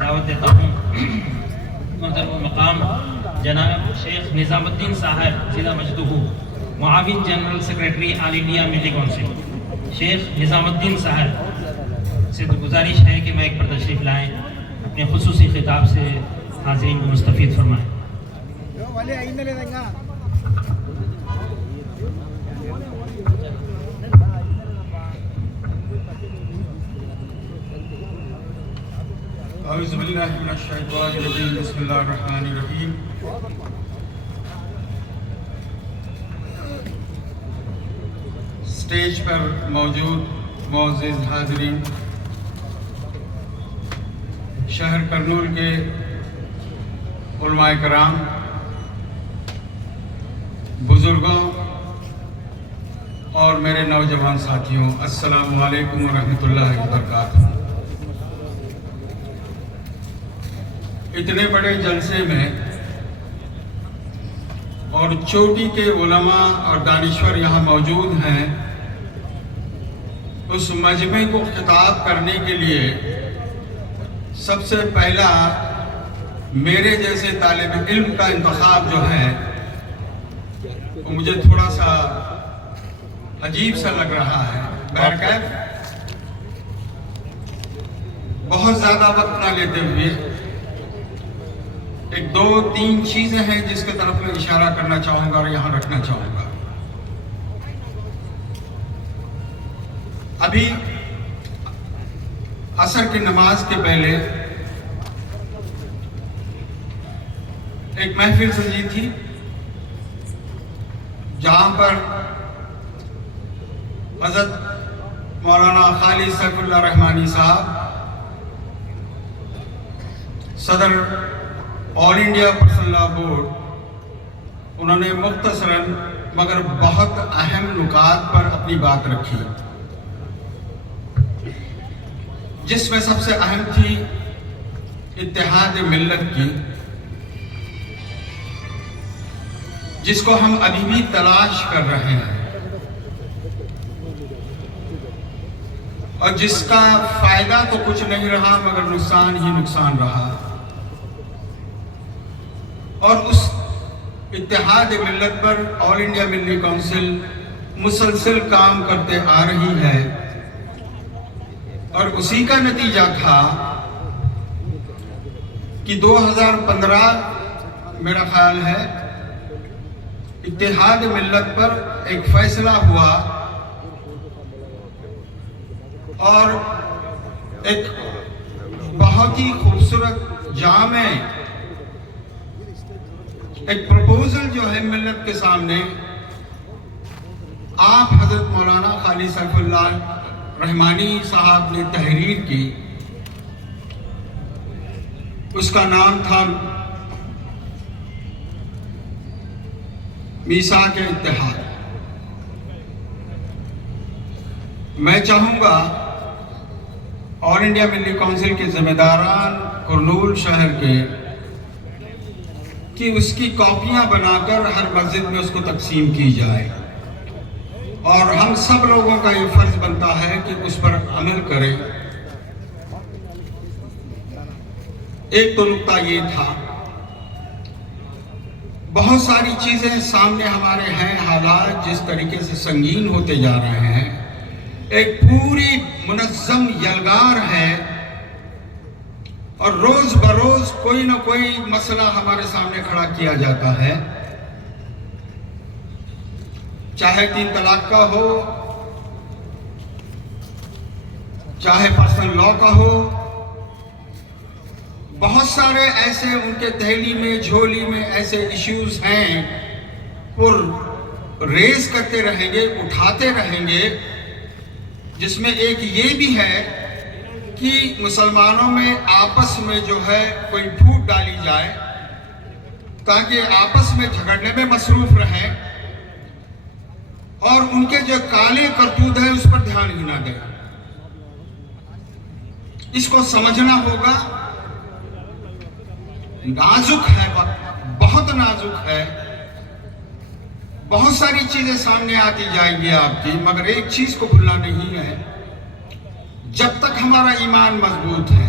دعوت دیتا ہوں محترم مقام جناب شیخ نظام الدین صاحب ضلع مجدہو، معاون جنرل سیکریٹری آل انڈیا ملی کونسل، شیخ نظام الدین صاحب سے گزارش ہے کہ مائک پر تشریف لائیں، اپنے خصوصی خطاب سے حاضرین کو مستفید فرمائیں۔ اعوذ باللہ من الشیطان الرجیم، بسم اللہ الرحمن الرحیم۔ اسٹیج پر موجود معزز حاضرین، شہر کرنول کے علماء کرام، بزرگوں اور میرے نوجوان ساتھیوں، السلام علیکم ورحمۃ اللہ وبرکاتہ۔ اتنے بڑے جلسے میں اور چوٹی کے علماء اور دانشور یہاں موجود ہیں، اس مجمع کو خطاب کرنے کے لیے سب سے پہلا میرے جیسے طالب علم کا انتخاب جو ہے وہ مجھے تھوڑا سا عجیب سا لگ رہا ہے۔ بہرکیف بہت زیادہ وقت نہ لیتے ہوئے ایک دو تین چیزیں ہیں جس کے طرف میں اشارہ کرنا چاہوں گا اور یہاں رکھنا چاہوں گا۔ ابھی عصر کی نماز کے پہلے ایک محفل سجی تھی جہاں پر حضرت مولانا خالد سیف اللہ رحمانی صاحب، صدر آل انڈیا پرسنل لاء بورڈ، انہوں نے مختصراً مگر بہت اہم نکات پر اپنی بات رکھی، جس میں سب سے اہم تھی اتحاد ملت کی، جس کو ہم ابھی بھی تلاش کر رہے ہیں اور جس کا فائدہ تو کچھ نہیں رہا مگر نقصان ہی نقصان رہا۔ اور اس اتحاد ملت پر آل انڈیا ملی کونسل مسلسل کام کرتے آ رہی ہے، اور اسی کا نتیجہ تھا کہ 2015 میرا خیال ہے اتحاد ملت پر ایک فیصلہ ہوا اور ایک بہت ہی خوبصورت جامع ایک پروپوزل جو ہے ملت کے سامنے آپ حضرت مولانا خالد سیف اللہ رحمانی صاحب نے تحریر کی، اس کا نام تھا میثاق اتحاد۔ میں چاہوں گا آل انڈیا ملی کونسل کے ذمہ داران کرنول شہر کے کہ اس کی کاپیاں بنا کر ہر مسجد میں اس کو تقسیم کی جائے، اور ہم سب لوگوں کا یہ فرض بنتا ہے کہ اس پر عمل کریں۔ ایک تو نکتہ یہ تھا، بہت ساری چیزیں سامنے ہمارے ہیں، حالات جس طریقے سے سنگین ہوتے جا رہے ہیں، ایک پوری منظم یلغار ہے اور روز بروز کوئی نہ کوئی مسئلہ ہمارے سامنے کھڑا کیا جاتا ہے، چاہے 3 طلاق کا ہو، چاہے پرسنل لاء کا ہو، بہت سارے ایسے ان کے دہلی میں جھولی میں ایسے ایشوز ہیں، وہ ریز کرتے رہیں گے، اٹھاتے رہیں گے، جس میں ایک یہ بھی ہے کہ مسلمانوں میں آپس میں جو ہے کوئی پھوٹ ڈالی جائے تاکہ آپس میں جھگڑنے میں مصروف رہیں اور ان کے جو کالے کرتوت ہیں اس پر دھیان ہی نہ دیں۔ اس کو سمجھنا ہوگا، نازک ہے، بہت نازک ہے، بہت ساری چیزیں سامنے آتی جائیں گی آپ کی، مگر ایک چیز کو بھولنا نہیں ہے، جب تک ہمارا ایمان مضبوط ہے،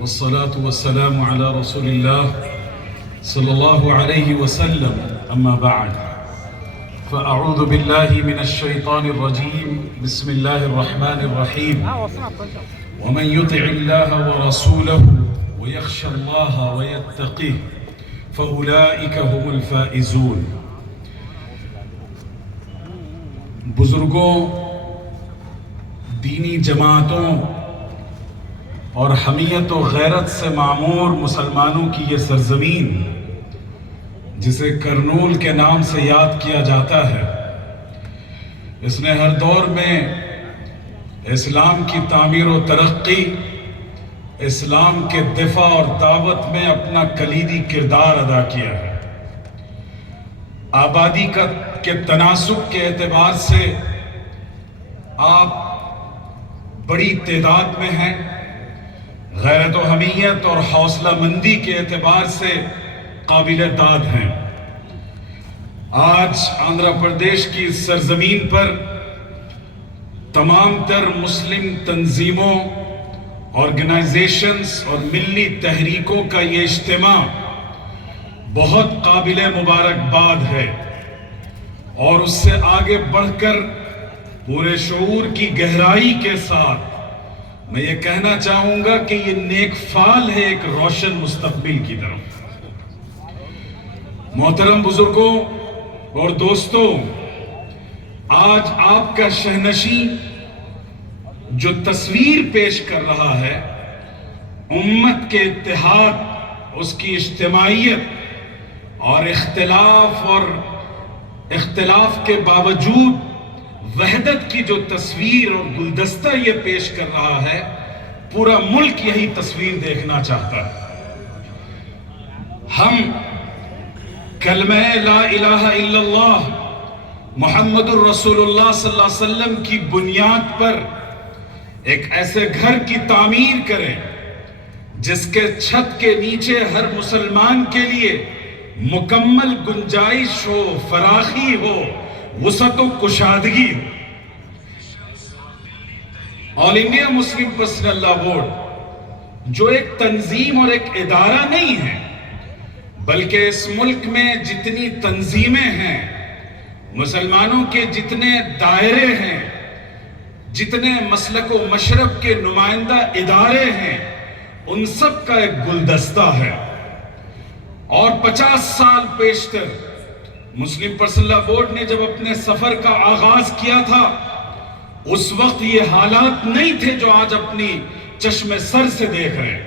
والصلاة والسلام على رسول الله صلى الله عليه وسلم أما بعد فأعوذ بالله من الشيطان الرجيم بسم الله الرحمن الرحيم ومن يطع الله ورسوله ويخشى الله ويتقيه فأولئك هم الفائزون. بزرگوں، دینی جماعتوں اور حمیت و غیرت سے معمور مسلمانوں کی یہ سرزمین جسے کرنول کے نام سے یاد کیا جاتا ہے، اس نے ہر دور میں اسلام کی تعمیر و ترقی، اسلام کے دفاع اور دعوت میں اپنا کلیدی کردار ادا کیا ہے۔ آبادی کے تناسب کے اعتبار سے آپ بڑی تعداد میں ہیں، غیرت و حمیت اور حوصلہ مندی کے اعتبار سے قابل داد ہیں۔ آج آندھرا پردیش کی اس سرزمین پر تمام تر مسلم تنظیموں، آرگنائزیشنز اور ملی تحریکوں کا یہ اجتماع بہت قابل مبارکباد ہے، اور اس سے آگے بڑھ کر پورے شعور کی گہرائی کے ساتھ میں یہ کہنا چاہوں گا کہ یہ نیک فال ہے ایک روشن مستقبل کی طرف۔ محترم بزرگوں اور دوستوں، آج آپ کا شہنشین جو تصویر پیش کر رہا ہے امت کے اتحاد، اس کی اجتماعیت اور اختلاف کے باوجود وحدت کی جو تصویر اور گلدستہ یہ پیش کر رہا ہے، پورا ملک یہی تصویر دیکھنا چاہتا ہے۔ ہم کلمہ لا الہ الا اللہ محمد الرسول اللہ صلی اللہ علیہ وسلم کی بنیاد پر ایک ایسے گھر کی تعمیر کریں جس کے چھت کے نیچے ہر مسلمان کے لیے مکمل گنجائش ہو، فراخی ہو، وسعت و کشادگی ہو۔ آل انڈیا مسلم پرسنل لا بورڈ جو ایک تنظیم اور ایک ادارہ نہیں ہے، بلکہ اس ملک میں جتنی تنظیمیں ہیں، مسلمانوں کے جتنے دائرے ہیں، جتنے مسلک و مشرب کے نمائندہ ادارے ہیں، ان سب کا ایک گلدستہ ہے۔ اور 50 سال پیشتر مسلم پرسنل لا بورڈ نے جب اپنے سفر کا آغاز کیا تھا، اس وقت یہ حالات نہیں تھے جو آج اپنی چشم سر سے دیکھ رہے ہیں۔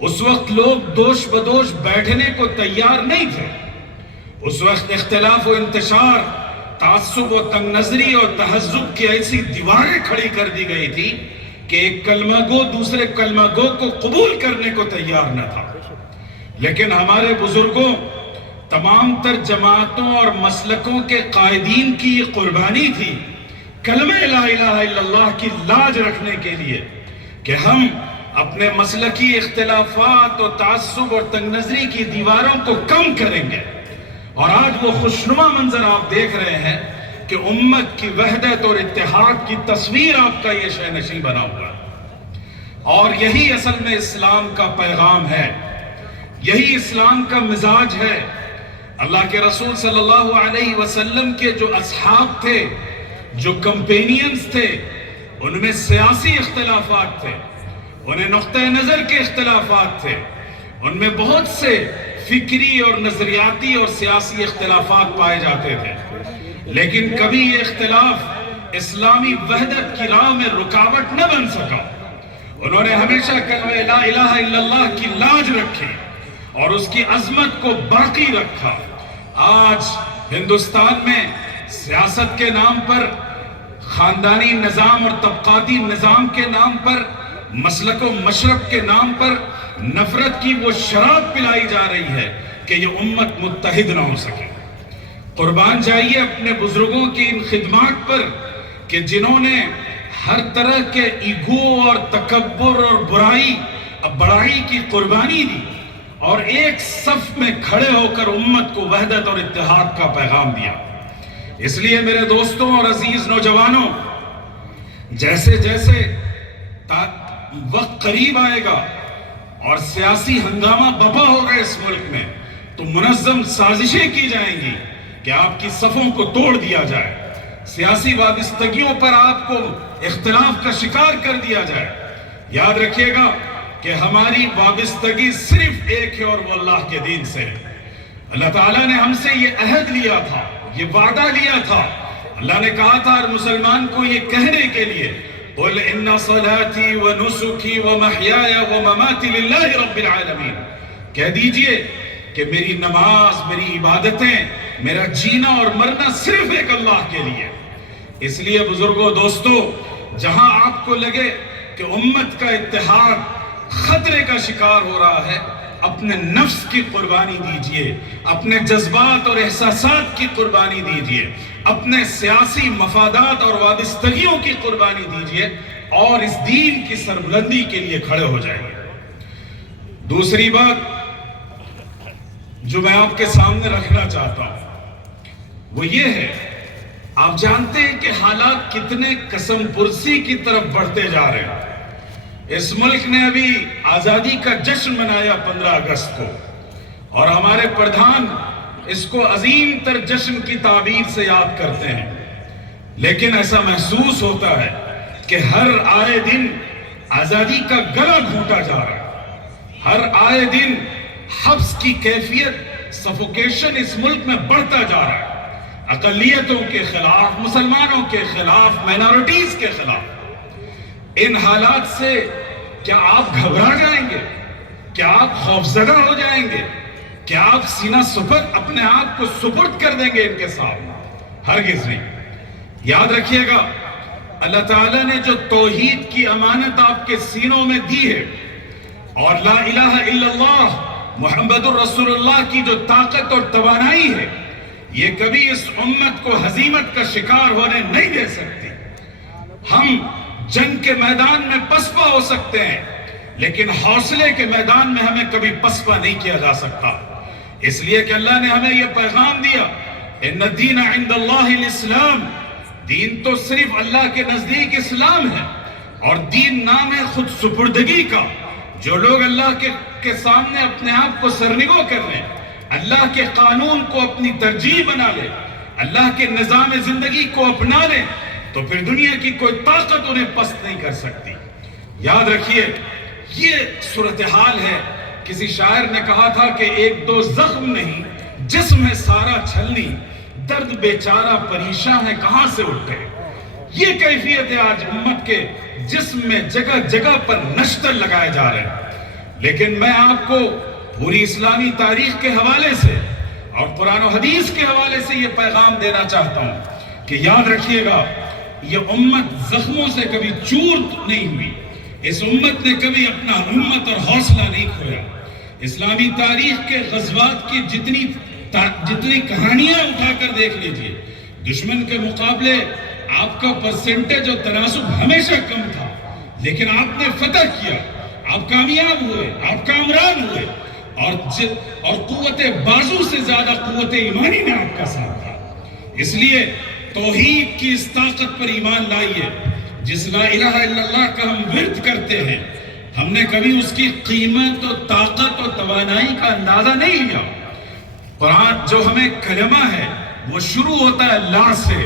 اس وقت لوگ دوش بدوش بیٹھنے کو تیار نہیں تھے۔ اس وقت اختلاف و انتشار، تعصب و تنگ نظری اور تہذب کی ایسی دیواریں کھڑی کر دی گئی تھی کہ ایک کلمہ گو دوسرے کلمہ گو کو قبول کرنے کو تیار نہ تھا۔ لیکن ہمارے بزرگوں، تمام تر جماعتوں اور مسلکوں کے قائدین کی یہ قربانی تھی کلمہ لا الہ الا اللہ کی لاج رکھنے کے لیے کہ ہم اپنے مسلکی اختلافات اور تعصب اور تنگ نظری کی دیواروں کو کم کریں گے۔ اور آج وہ خوشنما منظر آپ دیکھ رہے ہیں کہ امت کی وحدت اور اتحاد کی تصویر آپ کا یہ شہنشین بنا ہوا ہے۔ اور یہی اصل میں اسلام کا پیغام ہے، یہی اسلام کا مزاج ہے۔ اللہ کے رسول صلی اللہ علیہ وسلم کے جو اصحاب تھے، جو کمپینینز تھے، ان میں سیاسی اختلافات تھے، انہیں نقطہ نظر کے اختلافات تھے، ان میں بہت سے فکری اور نظریاتی اور سیاسی اختلافات پائے جاتے تھے، لیکن کبھی یہ اختلاف اسلامی وحدت کی راہ میں رکاوٹ نہ بن سکا۔ انہوں نے ہمیشہ کلمہ لا الہ الا اللہ کی لاج رکھی اور اس کی عظمت کو باقی رکھا۔ آج ہندوستان میں سیاست کے نام پر، خاندانی نظام اور طبقاتی نظام کے نام پر، مسلک و مشرب کے نام پر نفرت کی وہ شراب پلائی جا رہی ہے کہ یہ امت متحد نہ ہو سکے۔ قربان جائیے اپنے بزرگوں کی ان خدمات پر کہ جنہوں نے ہر طرح کے ایگو اور تکبر اور بڑائی کی قربانی دی اور ایک صف میں کھڑے ہو کر امت کو وحدت اور اتحاد کا پیغام دیا۔ اس لیے میرے دوستوں اور عزیز نوجوانوں، جیسے جیسے وقت قریب آئے گا، اور سیاسی ہنگامہ بپا ہوگا اس ملک میں تو منظم سازشیں کی جائیں گی کہ آپ کی صفوں کو توڑ دیا جائے، سیاسی وابستگیوں پر آپ کو اختلاف کا شکار کر دیا جائے۔ یاد رکھیے گا کہ ہماری وابستگی صرف ایک ہے اور وہ اللہ کے دین سے ہے۔ اللہ تعالیٰ نے ہم سے یہ عہد لیا تھا، یہ وعدہ لیا تھا۔ اللہ نے کہا تھا ہر مسلمان کو یہ کہنے کے لیے قُلْ إِنَّ صَلَاتِي وَنُسُكِي وَمَحْيَايَ وَمَمَاتِي لِلَّهِ رَبِّ الْعَالَمِينَ، کہہ دیجئے کہ میری نماز، میری عبادتیں، میرا جینا اور مرنا صرف ایک اللہ کے لیے۔ اس لیے بزرگوں، دوستو، جہاں آپ کو لگے کہ امت کا اتحاد خطرے کا شکار ہو رہا ہے، اپنے نفس کی قربانی دیجئے، اپنے جذبات اور احساسات کی قربانی دیجئے، اپنے سیاسی مفادات اور وابستگیوں کی قربانی دیجئے اور اس دین کی سربلندی کے لیے کھڑے ہو جائیں گے۔ دوسری بات جو میں آپ کے سامنے رکھنا چاہتا ہوں وہ یہ ہے، آپ جانتے ہیں کہ حالات کتنے قسم پرسی کی طرف بڑھتے جا رہے ہیں۔ اس ملک نے ابھی آزادی کا جشن منایا 15 اگست کو، اور ہمارے پردھان اس کو عظیم تر جشن کی تعبیر سے یاد کرتے ہیں، لیکن ایسا محسوس ہوتا ہے کہ ہر آئے دن آزادی کا گلا گھونٹا جا رہا ہے، ہر آئے دن حبس کی کیفیت، سفوکیشن اس ملک میں بڑھتا جا رہا ہے، اقلیتوں کے خلاف، مسلمانوں کے خلاف، مائنورٹیز کے خلاف۔ ان حالات سے کیا آپ گھبرا جائیں گے؟ کیا آپ خوفزدہ ہو جائیں گے؟ کیا آپ سینہ سپرد اپنے آپ کو سپرد کر دیں گے ان کے ساتھ؟ ہرگز نہیں۔ یاد رکھیے گا، اللہ تعالیٰ نے جو توحید کی امانت آپ کے سینوں میں دی ہے اور لا الہ الا اللہ محمد الرسول اللہ کی جو طاقت اور توانائی ہے، یہ کبھی اس امت کو ہزیمت کا شکار ہونے نہیں دے سکتی۔ ہم جنگ کے میدان میں پسپا ہو سکتے ہیں، لیکن حوصلے کے میدان میں ہمیں کبھی پسپا نہیں کیا جا سکتا، اس لیے کہ اللہ نے ہمیں یہ پیغام دیا، ان الدین عند اللہ الاسلام، دین تو صرف اللہ کے نزدیک اسلام ہے، اور دین نام ہے خود سپردگی کا۔ جو لوگ اللہ کے سامنے اپنے آپ کو سرنگو کر لیں، اللہ کے قانون کو اپنی ترجیح بنا لیں، اللہ کے نظام زندگی کو اپنا لیں، تو پھر دنیا کی کوئی طاقت انہیں پست نہیں کر سکتی۔ یاد رکھیے، یہ صورتحال ہے۔ کسی شاعر نے کہا تھا کہ ایک دو زخم نہیں، جسم ہے سارا چھلنی، درد بیچارہ پریشان ہے کہاں سے اٹھے۔ یہ کیفیت ہے آج امت کے جسم میں، جگہ جگہ پر نشتر لگائے جا رہے ہیں۔ لیکن میں آپ کو پوری اسلامی تاریخ کے حوالے سے اور قرآن و حدیث کے حوالے سے یہ پیغام دینا چاہتا ہوں کہ یاد رکھیے گا، یہ امت زخموں سے کبھی چور نہیں ہوئی، اس امت نے کبھی اپنا ہمت اور حوصلہ نہیں کھویا۔ اسلامی تاریخ کے غزوات کی جتنی کہانیاں اٹھا کر دیکھ لیجئے، دشمن کے مقابلے آپ کا پرسنٹیج اور تناسب ہمیشہ کم تھا، لیکن آپ نے فتح کیا، آپ کامیاب ہوئے، آپ کامران ہوئے، اور قوت بازو سے زیادہ قوت ایمانی نے آپ کا ساتھ تھا۔ اس لیے توحید کی اس طاقت پر ایمان لائیے۔ جس لا الہ الا اللہ کا ہم ورد کرتے ہیں، ہم نے کبھی اس کی قیمت اور طاقت اور توانائی کا اندازہ نہیں لیا۔ قرآن جو ہمیں کلمہ ہے وہ شروع ہوتا ہے لا سے۔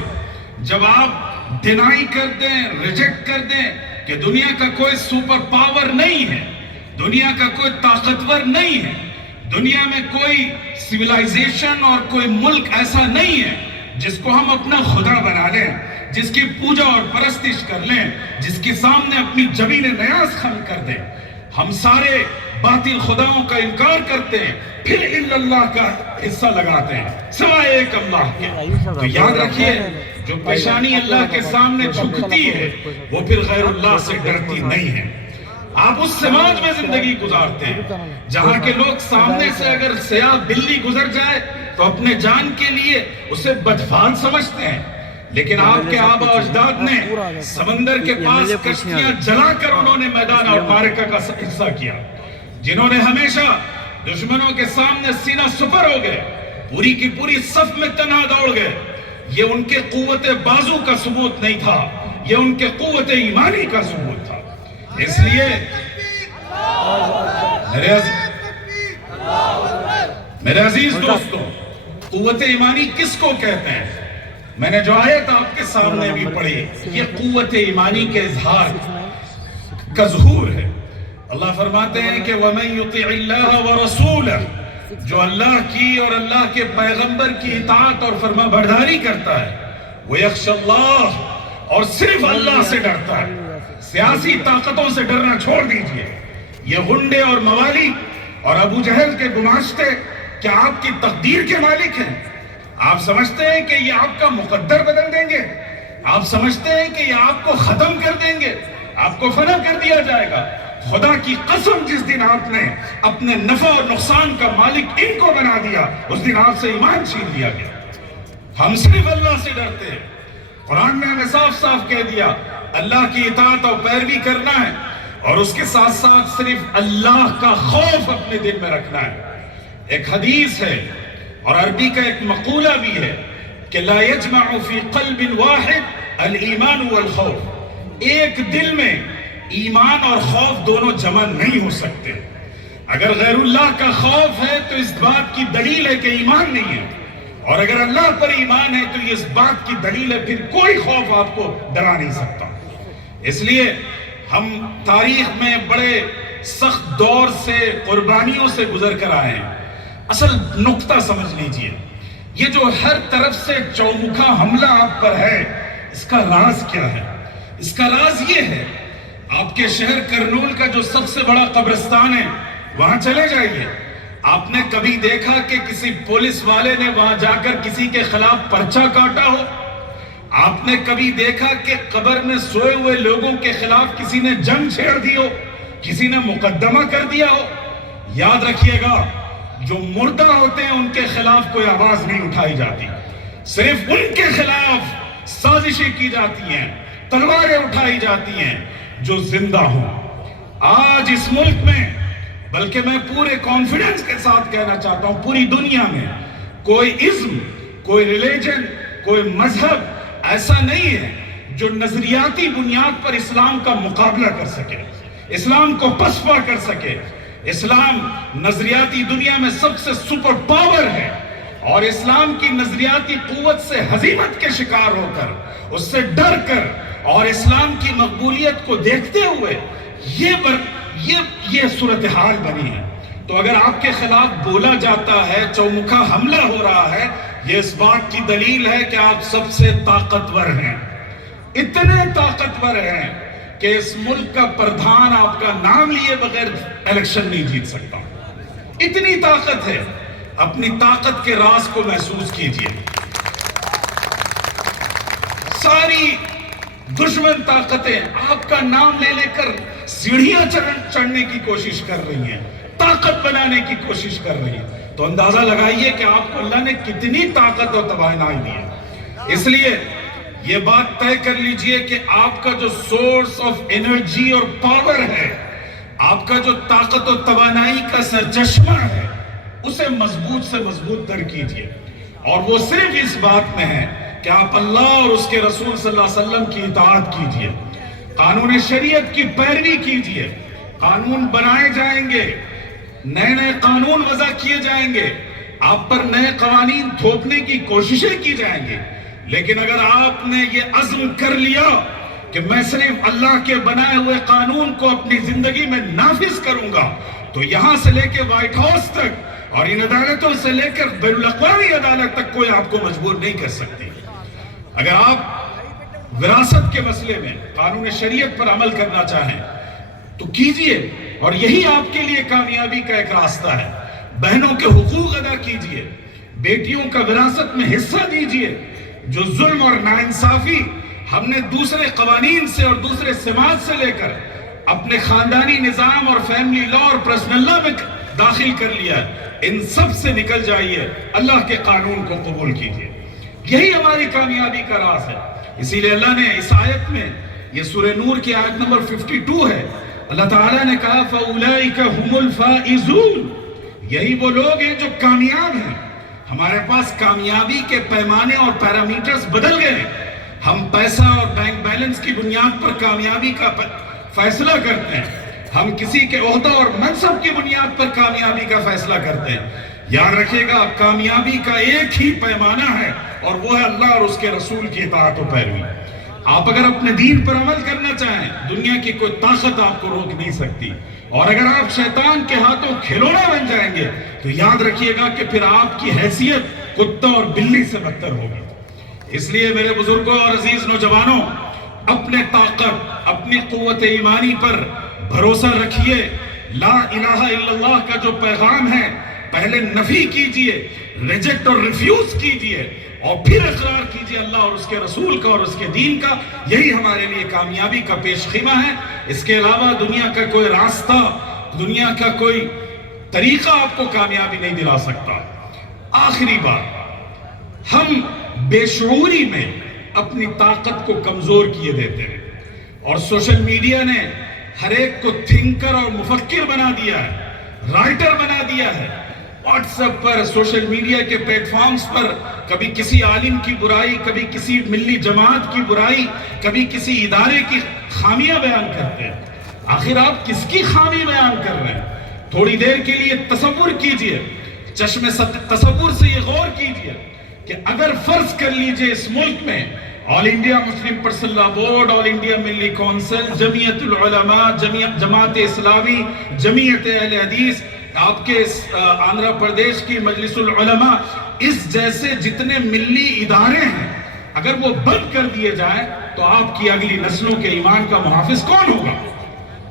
جب آپ ڈینائی کر دیں، ریجیکٹ کر دیں کہ دنیا کا کوئی سپر پاور نہیں ہے، دنیا کا کوئی طاقتور نہیں ہے، دنیا میں کوئی سویلائزیشن اور کوئی ملک ایسا نہیں ہے جس کو ہم اپنا خدا بنا لیں، جس کی پوجا اور پرستش کر لیں، جس کے سامنے اپنی جبین نیاز خم کر دیں۔ ہم سارے باطل خداؤں کا انکار کرتے ہیں، پھر الا اللہ کا حصہ لگاتے ہیں سوائے ایک اللہ کے۔ تو یاد رکھیے، جو پیشانی اللہ کے سامنے جھکتی ہے وہ پھر غیر اللہ سے ڈرتی نہیں ہے۔ آپ اس سماج میں زندگی گزارتے ہیں جہاں کے لوگ سامنے سے اگر سیاہ بلی گزر جائے تو اپنے جان کے لیے اسے بدفعل سمجھتے ہیں، لیکن آپ کے آبا و اجداد نے سمندر کے پاس کشتیاں جلا کر انہوں نے میدان اور معرکہ کا حصہ کیا، جنہوں نے ہمیشہ دشمنوں کے سامنے سینہ سپر ہو گئے، پوری کی پوری صف میں تنہا دوڑ گئے۔ یہ ان کے قوت بازو کا ثبوت نہیں تھا، یہ ان کے قوت ایمانی کا ثبوت تھا۔ اس لیے میرے عزیز دوستوں، قوت ایمانی کس کو کہتے ہیں؟ میں نے جو آیت آپ کے سامنے بھی پڑھی، یہ قوت ایمانی کے اظہار کا ظہور ہے۔ اللہ فرماتے ہیں کہ وَمَن يُطِعِ اللَّهَ وَرَسُولَهُ، جو اللہ کی اور اللہ کے پیغمبر کی اطاعت اور فرما برداری کرتا ہے، وَيَخْشَ اللَّهَ، اور صرف اللہ سے ڈرتا ہے۔ سیاسی طاقتوں سے ڈرنا چھوڑ دیجئے، یہ غنڈے اور موالی اور ابو جہل کے گماشتے کیا آپ کی تقدیر کے مالک ہیں؟ آپ سمجھتے ہیں کہ یہ آپ کا مقدر بدل دیں گے؟ آپ سمجھتے ہیں کہ یہ آپ کو ختم کر دیں گے؟ آپ کو فنا کر دیا جائے گا؟ خدا کی قسم، جس دن آپ نے اپنے نفع اور نقصان کا مالک ان کو بنا دیا، اس دن آپ سے ایمان چھین لیا گیا۔ ہم صرف اللہ سے ڈرتے ہیں۔ قرآن نے ہمیں صاف صاف کہہ دیا اللہ کی اطاعت اور پیروی کرنا ہے، اور اس کے ساتھ ساتھ صرف اللہ کا خوف اپنے دل میں رکھنا ہے۔ ایک حدیث ہے اور عربی کا ایک مقولہ بھی ہے کہ لا یجمع فی قلب واحد الایمان والخوف، ایک دل میں ایمان اور خوف دونوں جمع نہیں ہو سکتے۔ اگر غیر اللہ کا خوف ہے تو اس بات کی دلیل ہے کہ ایمان نہیں ہے، اور اگر اللہ پر ایمان ہے تو یہ اس بات کی دلیل ہے پھر کوئی خوف آپ کو ڈرا نہیں سکتا۔ اس لیے ہم تاریخ میں بڑے سخت دور سے، قربانیوں سے گزر کر آئے ہیں۔ اصل نقطہ سمجھ لیجئے، یہ جو ہر طرف سے چومکھا حملہ آپ پر ہے، اس کا راز کیا ہے؟ اس کا راز یہ ہے، آپ کے شہر کرنول کا جو سب سے بڑا قبرستان ہے، وہاں چلے جائیے۔ آپ نے کبھی دیکھا کہ کسی پولیس والے نے وہاں جا کر کسی کے خلاف پرچہ کاٹا ہو؟ آپ نے کبھی دیکھا کہ قبر میں سوئے ہوئے لوگوں کے خلاف کسی نے جنگ چھیڑ دی ہو، کسی نے مقدمہ کر دیا ہو؟ یاد رکھیے گا، جو مردہ ہوتے ہیں ان کے خلاف کوئی آواز نہیں اٹھائی جاتی، صرف ان کے خلاف سازشیں کی جاتی ہیں، تلواریں اٹھائی جاتی ہیں جو زندہ ہوں۔ آج اس ملک میں، بلکہ میں پورے کانفیڈنس کے ساتھ کہنا چاہتا ہوں پوری دنیا میں، کوئی ازم، کوئی ریلیجن، کوئی مذہب ایسا نہیں ہے جو نظریاتی بنیاد پر اسلام کا مقابلہ کر سکے، اسلام کو پسپا کر سکے۔ اسلام نظریاتی دنیا میں سب سے سپر پاور ہے، اور اسلام کی نظریاتی قوت سے ہزیمت کے شکار ہو کر، اس سے ڈر کر اور اسلام کی مقبولیت کو دیکھتے ہوئے یہ صورتحال بنی ہے۔ تو اگر آپ کے خلاف بولا جاتا ہے، چومکھا حملہ ہو رہا ہے، یہ اس بات کی دلیل ہے کہ آپ سب سے طاقتور ہیں، اتنے طاقتور ہیں کہ اس ملک کا پردھان آپ کا نام لیے بغیر الیکشن نہیں جیت سکتا۔ اتنی طاقت ہے، اپنی طاقت کے راز کو محسوس کیجئے۔ ساری دشمن طاقتیں آپ کا نام لے لے کر سیڑھیاں چڑھنے کی کوشش کر رہی ہیں، طاقت بنانے کی کوشش کر رہی ہیں، تو اندازہ لگائیے کہ آپ کو اللہ نے کتنی طاقت اور توانائی دی ہے۔ اس لیے یہ بات طے کر لیجئے کہ آپ کا جو سورس آف انرجی اور پاور ہے، آپ کا جو طاقت و توانائی کا سرچشمہ ہے، اسے مضبوط سے مضبوط تر کیجئے، اور وہ صرف اس بات میں ہے کہ آپ اللہ اور اس کے رسول صلی اللہ علیہ وسلم کی اطاعت کیجئے، قانون شریعت کی پیروی کیجئے۔ قانون بنائے جائیں گے، نئے نئے قانون وضع کیے جائیں گے، آپ پر نئے قوانین تھوپنے کی کوششیں کی جائیں گی، لیکن اگر آپ نے یہ عزم کر لیا کہ میں صرف اللہ کے بنائے ہوئے قانون کو اپنی زندگی میں نافذ کروں گا، تو یہاں سے لے کے وائٹ ہاؤس تک اور ان عدالتوں سے لے کر بین الاقوامی عدالت تک کوئی آپ کو مجبور نہیں کر سکتی۔ اگر آپ وراثت کے مسئلے میں قانون شریعت پر عمل کرنا چاہیں تو کیجئے، اور یہی آپ کے لیے کامیابی کا ایک راستہ ہے۔ بہنوں کے حقوق ادا کیجئے، بیٹیوں کا وراثت میں حصہ دیجئے۔ جو ظلم اور ناانصافی ہم نے دوسرے قوانین سے اور دوسرے سماج سے لے کر اپنے خاندانی نظام اور فیملی لا اور پرسنل لا میں داخل کر لیا ہے، ان سب سے نکل جائیے، اللہ کے قانون کو قبول کیجئے۔ یہی ہماری کامیابی کا راز ہے۔ اسی لیے اللہ نے اس آیت میں، یہ سورہ نور کی آیت نمبر 52 ہے، اللہ تعالیٰ نے کہا فَأُولَئِكَ هُمُ الْفَائِزُونَ، یہی وہ لوگ ہیں جو کامیاب ہیں۔ ہمارے پاس کامیابی کے پیمانے اور پیرامیٹرز بدل گئے ہیں۔ ہم پیسہ اور بینک بیلنس کی بنیاد پر کامیابی کا فیصلہ کرتے ہیں۔ ہم کسی کے عہدہ اور منصب کی بنیاد پر کامیابی کا فیصلہ کرتے ہیں. یاد رکھیے گا کامیابی کا ایک ہی پیمانہ ہے اور وہ ہے اللہ اور اس کے رسول کی اطاعت و پیروی. آپ اگر اپنے دین پر عمل کرنا چاہیں دنیا کی کوئی طاقت آپ کو روک نہیں سکتی. اور اگر آپ شیطان کے ہاتھوں کھلونا بن جائیں گے تو یاد رکھیے گا کہ پھر آپ کی حیثیت کتا اور بلی سے بدتر ہوگی. اس لیے میرے بزرگوں اور عزیز نوجوانوں اپنے طاقت اپنی قوت ایمانی پر بھروسہ رکھیے. لا الہ الا اللہ کا جو پیغام ہے پہلے نفی کیجئے, ریجیکٹ اور ریفیوز کیجئے اور پھر اقرار کیجئے اللہ اور اس کے رسول کا اور اس کے دین کا. یہی ہمارے لیے کامیابی کا پیش خیمہ ہے. اس کے علاوہ دنیا کا کوئی راستہ, دنیا کا کوئی طریقہ آپ کو کامیابی نہیں دلا سکتا. آخری بات, ہم بے شعوری میں اپنی طاقت کو کمزور کیے دیتے ہیں اور سوشل میڈیا نے ہر ایک کو تھنکر اور مفکر بنا دیا ہے, رائٹر بنا دیا ہے. واٹس ایپ پر, سوشل میڈیا کے پلیٹ فارمز پر کبھی کسی عالم کی برائی, کبھی کسی ملی جماعت کی برائی, کبھی کسی ادارے کی خامیاں بیان کرتے ہیں. آخر آپ کس کی خامی بیان کر رہے ہیں؟ تھوڑی دیر کے لیے تصور کیجئے, چشم تصور سے یہ غور کیجئے کہ اگر فرض کر لیجئے اس ملک میں آل انڈیا مسلم پرسنل لا بورڈ, آل انڈیا ملی کونسل, جمعیت العلماء, جماعت اسلامی, جمعیت اہل حدیث, آپ کے آندھرا پردیش کی مجلس العلماء, اس جیسے جتنے ملی ادارے ہیں اگر وہ بند کر دیے جائیں تو آپ کی اگلی نسلوں کے ایمان کا محافظ کون ہوگا؟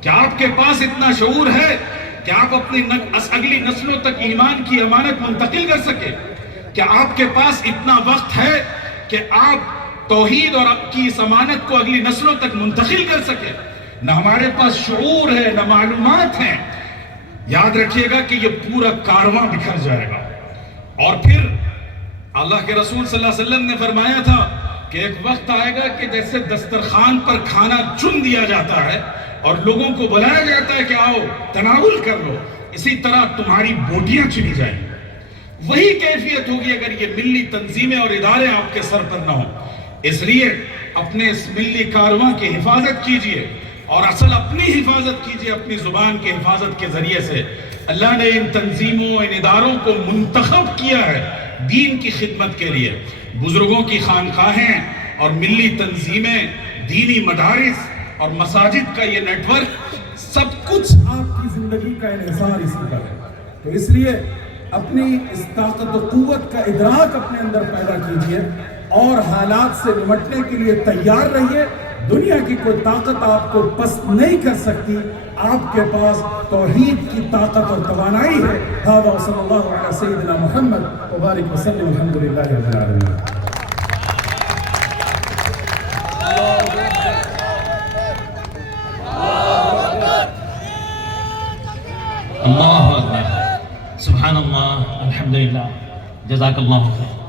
کیا آپ کے پاس اتنا شعور ہے کہ آپ اپنی اگلی نسلوں تک ایمان کی امانت منتقل کر سکے؟ کیا آپ کے پاس اتنا وقت ہے کہ آپ توحید اور آپ کی اس امانت کو اگلی نسلوں تک منتقل کر سکے؟ نہ ہمارے پاس شعور ہے, نہ معلومات ہیں. یاد رکھیے گا کہ یہ پورا کارواں بکھر جائے گا. اور پھر اللہ کے رسول صلی اللہ علیہ وسلم نے فرمایا تھا کہ ایک وقت آئے گا کہ جیسے دسترخوان پر کھانا چن دیا جاتا ہے اور لوگوں کو بلایا جاتا ہے کہ آؤ تناول کر لو, اسی طرح تمہاری بوٹیاں چنی جائیں. وہی کیفیت ہوگی اگر یہ ملی تنظیمیں اور ادارے آپ کے سر پر نہ ہوں. اس لیے اپنے اس ملی کارواں کی حفاظت کیجئے اور اصل اپنی حفاظت کیجئے اپنی زبان کی حفاظت کے ذریعے سے. اللہ نے ان تنظیموں, ان اداروں کو منتخب کیا ہے دین کی خدمت کے لیے. بزرگوں کی خانقاہیں اور ملی تنظیمیں, دینی مدارس اور مساجد کا یہ نیٹ ورک, سب کچھ آپ کی زندگی کا انحصار اس پر ہے. تو اس لیے اپنی اس طاقت و قوت کا ادراک اپنے اندر پیدا کیجئے اور حالات سے نمٹنے کے لیے تیار رہیے. دنیا کی کوئی طاقت آپ کو پست نہیں کر سکتی. آپ کے پاس توحید کی طاقت اور توانائی ہے. ھذا صلی اللہ علیہ سیدنا محمد وبارک وسلم. الحمدللہ رب العالمین. اللہ اکبر, سبحان اللہ, الحمدللہ, جزاک اللہ خیر.